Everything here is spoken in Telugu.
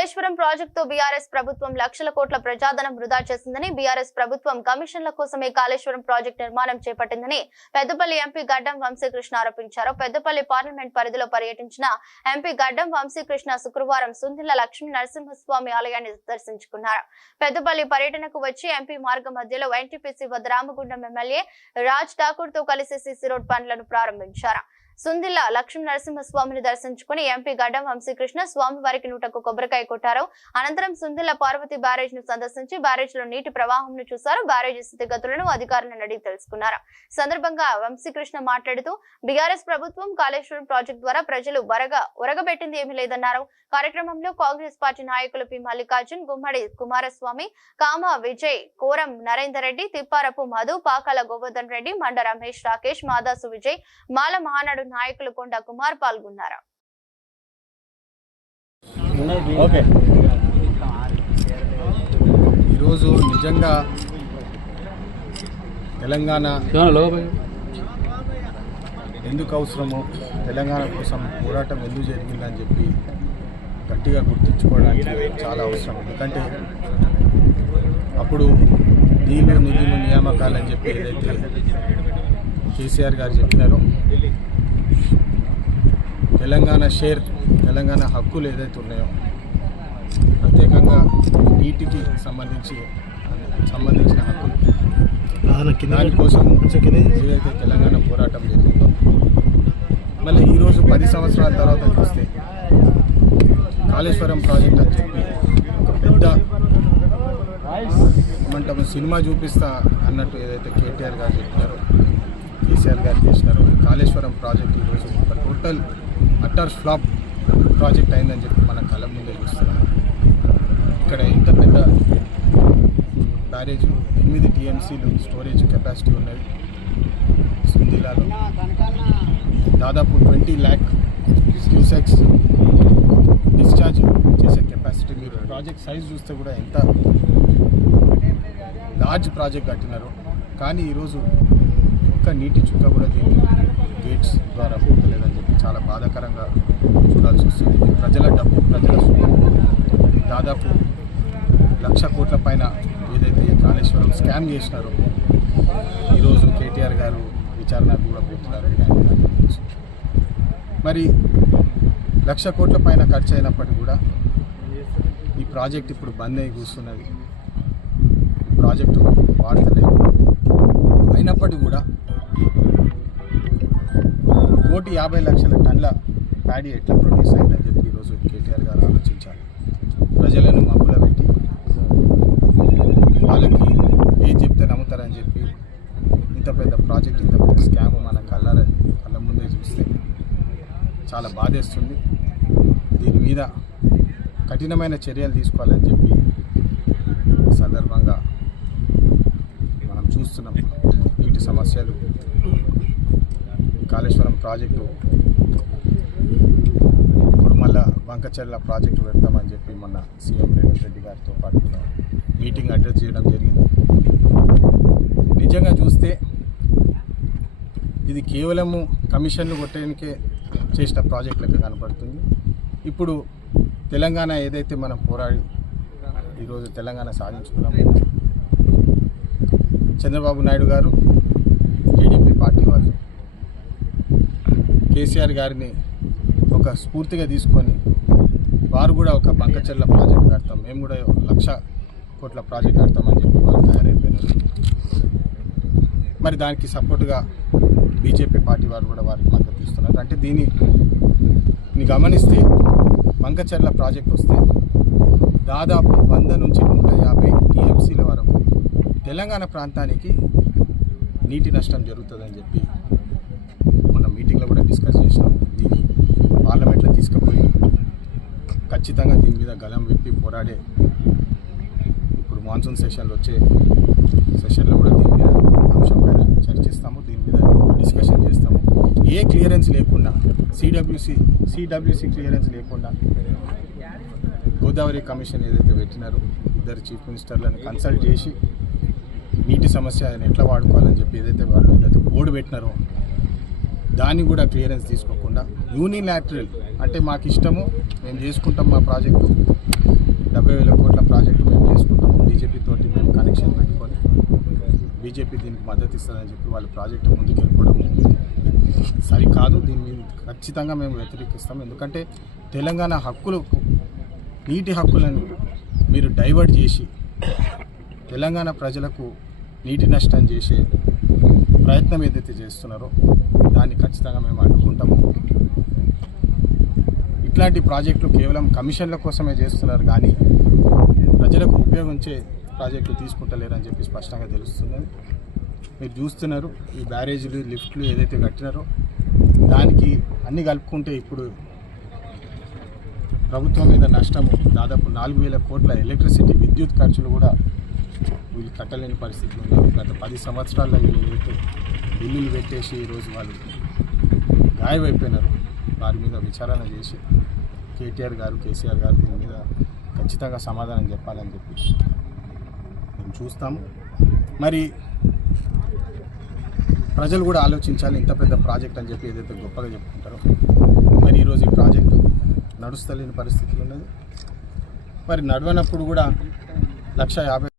కాళేశ్వరం ప్రాజెక్టుతో బీఆర్ఎస్ ప్రభుత్వం లక్షల కోట్ల ప్రజాధనం వృధా చేసిందని, బీఆర్ఎస్ ప్రభుత్వం కమిషన్ల కోసమే కాళేశ్వరం ప్రాజెక్టు నిర్మాణం చేపట్టిందని పెద్దపల్లి ఎంపీ గడ్డం వంశీకృష్ణ ఆరోపించారు. పెద్దపల్లి పార్లమెంట్ పరిధిలో పర్యటించిన ఎంపీ గడ్డం వంశీకృష్ణ శుక్రవారం సుందిళ్ల లక్ష్మీ నరసింహస్వామి ఆలయాన్ని దర్శించుకున్నారు. పెద్దపల్లి పర్యటనకు వచ్చి ఎంపీ మార్గ మధ్యలో ఎన్టీపీసీ వద్ద రామగుండం ఎమ్మెల్యే రాజ్ ఠాకూర్ తో కలిసి సీసీ రోడ్ పనులను ప్రారంభించారు. సుందిళ్ల లక్ష్మీ నరసింహస్వామిని దర్శించుకుని ఎంపీ గడ్డం వంశీకృష్ణ స్వామి వారికి 100 కొబ్బరికాయ కొట్టారు. అనంతరం సుందిళ్ల పార్వతి బ్యారేజ్ ను సందర్శించి బ్యారేజ్ లో నీటి ప్రవాహం ను చూశారు. బ్యారేజ్ స్థితిగతులను అధికారులను అడిగి తెలుసుకున్నారు. సందర్భంగా వంశీకృష్ణ మాట్లాడుతూ బీఆర్ఎస్ ప్రభుత్వం కాళేశ్వరం ప్రాజెక్టు ద్వారా ప్రజలు ఒరగబెట్టింది ఏమీ లేదన్నారు. కార్యక్రమంలో కాంగ్రెస్ పార్టీ నాయకులు పి మల్లికార్జున్, గుమ్మడి కుమారస్వామి, కామ విజయ్, కోరం నరేందర్ రెడ్డి, తిప్పారపు మధు, పాకాల గోవర్ధన్ రెడ్డి, మండ రమేష్, రాకేష్, మాదాసు విజయ్, మాల మహానాడు నాయకులు కొండ కుమార్ పాల్గొన్నారు. ఈరోజు నిజంగా తెలంగాణ ఎందుకు అవసరమో, తెలంగాణ కోసం పోరాటం ఎందుకు జరిగిందని చెప్పి గట్టిగా గుర్తించుకోవడానికి చాలా అవసరం. ఎందుకంటే అప్పుడు నిధులు నియామకాలని చెప్పి ఏదైతే కేసీఆర్ గారు చెప్పినారో, తెలంగాణ షేర్, తెలంగాణ హక్కులు ఏదైతే ఉన్నాయో, ప్రత్యేకంగా నీటికి సంబంధించిన హక్కులు, దానికోసం ఏదైతే తెలంగాణ పోరాటం జరిగిందో, మళ్ళీ ఈరోజు 10 సంవత్సరాల తర్వాత చూస్తే కాళేశ్వరం ప్రాజెక్ట్ అని చెప్పి ఒక పెద్ద ఏమంటాము సినిమా చూపిస్తా అన్నట్టు ఏదైతే కేటీఆర్ గారు చెప్పినారో, కేసీఆర్ గారు చేసినారో, కాళేశ్వరం ప్రాజెక్ట్ ఈరోజు ఒక టోటల్ అటర్ ఫ్లాప్ ప్రాజెక్ట్ అయిందని చెప్పి మన కళ్ళ ముందే చూస్తున్నారు. ఇక్కడ ఇంత పెద్ద బ్యారేజ్ 8 టీఎంసీలు స్టోరేజ్ కెపాసిటీ ఉన్నది. సుందిలాలో దాదాపు 20 lakh క్యూసెక్స్ డిశ్చార్జ్ చేసే కెపాసిటీ. మీరు ప్రాజెక్ట్ సైజ్ చూస్తే కూడా ఎంత లార్జ్ ప్రాజెక్ట్ కట్టినారో, కానీ ఈరోజు ఒక్క నీటి చుక్క కూడా దీన్ని గేట్స్ ద్వారా పోతలేదని చెప్పి చాలా బాధాకరంగా చూడాల్సి వస్తుంది. ప్రజల డబ్బు, ప్రజల సొమ్ము, దాదాపు 1,00,000 కోట్ల పైన ఏదైతే కాళేశ్వరం స్కామ్ చేసినారో, ఈరోజు కేటీఆర్ గారు విచారణ కూడా పెడుతున్నారు. మరి 1,00,000 కోట్ల పైన ఖర్చు అయినప్పటికీ కూడా ఈ ప్రాజెక్ట్ ఇప్పుడు బంద్ అయి కూర్చున్నది. ఈ ప్రాజెక్టు వాడతలేదు. అయినప్పటికీ కూడా 1,50,00,000 టన్నుల ప్యాడీ ఎట్లా ప్రొడ్యూస్ అయిందని చెప్పి ఈరోజు కేటీఆర్ గారు ఆలోచించాలి. ప్రజలను మబ్బుల పెట్టి వాళ్ళకి ఏం చెప్తే నమ్ముతారని చెప్పి ఇంత పెద్ద ప్రాజెక్ట్, ఇంత పెద్ద స్కామ్ మన కళ్ళ ముందే చూస్తే చాలా బాధేస్తుంది. దీని మీద కఠినమైన చర్యలు తీసుకోవాలని చెప్పి ఈ సందర్భంగా మనం చూస్తున్నాం. నీటి సమస్యలు, కాళేశ్వరం ప్రాజెక్టు ఇప్పుడు మళ్ళా వంకచెర్ల ప్రాజెక్టు పెడతామని చెప్పి మొన్న సీఎం రేవంత్ రెడ్డి గారితో పాటు మీటింగ్ అడ్రస్ చేయడం జరిగింది. నిజంగా చూస్తే ఇది కేవలము కమిషన్లు కొట్టడానికే చేసిన ప్రాజెక్టులకు కనపడుతుంది. ఇప్పుడు తెలంగాణ ఏదైతే మనం పోరాడి ఈరోజు తెలంగాణ సాధించుకున్నాము, చంద్రబాబు నాయుడు గారు, టీడీపీ పార్టీ వాళ్ళు కేసీఆర్ గారిని ఒక స్ఫూర్తిగా తీసుకొని వారు కూడా ఒక బంకచెర్ల ప్రాజెక్ట్ కడతాం, మేము కూడా 1,00,000 కోట్ల ప్రాజెక్ట్ కడతామని చెప్పి వాళ్ళు తయారైపోయినారు. మరి దానికి సపోర్టుగా బీజేపీ పార్టీ వారు కూడా వారికి మద్దతు ఇస్తున్నారు. అంటే దీన్ని గమనిస్తే బంకచెర్ల ప్రాజెక్ట్ వస్తే దాదాపు 100 నుంచి 150 టీఎంసీల వరకు తెలంగాణ ప్రాంతానికి నీటి నష్టం జరుగుతుందని చెప్పి మన మీటింగ్లో కూడా డిస్కస్ చేసినాం. దీన్ని పార్లమెంట్లో తీసుకుపోయి ఖచ్చితంగా దీని మీద గలం విప్పి పోరాడే, ఇప్పుడు మాన్సూన్ సెషన్లో వచ్చే సెషన్లో కూడా దీని మీద అంశం పైన చర్చిస్తాము, దీని మీద డిస్కషన్ చేస్తాము. ఏ క్లియరెన్స్ లేకుండా, సిడబ్ల్యూసి క్లియరెన్స్ లేకుండా గోదావరి కమిషన్ ఏదైతే పెట్టినారో, 2 చీఫ్ మినిస్టర్లను కన్సల్ట్ చేసి నీటి సమస్య ఎట్లా వాడుకోవాలని చెప్పి ఏదైతే బోర్డు పెట్టినారో దాన్ని కూడా క్లియరెన్స్ తీసుకోకుండా యూనిలాటరల్, అంటే మాకు ఇష్టము మేము చేసుకుంటాం మా ప్రాజెక్టు, 40,000 కోట్ల ప్రాజెక్టు మేము చేసుకుంటాము. బీజేపీ తోటి మేము కనెక్షన్ పెట్టుకొని బీజేపీ దీనికి మద్దతు ఇస్తుందని చెప్పి వాళ్ళ ప్రాజెక్టు ముందుకు వెళ్ళిపోవడం సరికాదు. దీని మీద ఖచ్చితంగా మేము వ్యతిరేకిస్తాం. ఎందుకంటే తెలంగాణ నీటి హక్కులను మీరు డైవర్ట్ చేసి తెలంగాణ ప్రజలకు నీటి నష్టం చేసే ప్రయత్నం ఏదైతే చేస్తున్నారో దాన్ని ఖచ్చితంగా మేము అడ్డుకుంటాము. ఇట్లాంటి ప్రాజెక్టులు కేవలం కమిషన్ల కోసమే చేస్తున్నారు కానీ ప్రజలకు ఉపయోగించే ప్రాజెక్టులు తీసుకుంటలేరని చెప్పి స్పష్టంగా తెలుస్తున్నది. మీరు చూస్తున్నారు ఈ బ్యారేజీలు లిఫ్ట్లు ఏదైతే కట్టినారో దానికి అన్ని కలుపుకుంటే ఇప్పుడు ప్రభుత్వం మీద నష్టము దాదాపు 4,000 కోట్ల ఎలక్ట్రిసిటీ విద్యుత్ ఖర్చులు కూడా వీళ్ళు కట్టలేని పరిస్థితులు ఉన్నారు. గత 10 సంవత్సరాల్లో వీళ్ళు ఏదైతే బిల్లులు పెట్టేసి ఈరోజు వాళ్ళు గాయమైపోయినారు. వారి మీద విచారణ చేసి కేటీఆర్ గారు కేసీఆర్ గారు దీని మీద ఖచ్చితంగా సమాధానం చెప్పాలని చెప్పి మేము చూస్తాము. మరి ప్రజలు కూడా ఆలోచించాలి. ఇంత పెద్ద ప్రాజెక్ట్ అని చెప్పి ఏదైతే గొప్పగా చెప్పుకుంటారో మరి ఈరోజు ఈ ప్రాజెక్టు నడుస్తలేని పరిస్థితులు ఉన్నది. మరి నడవనప్పుడు కూడా 1,50,000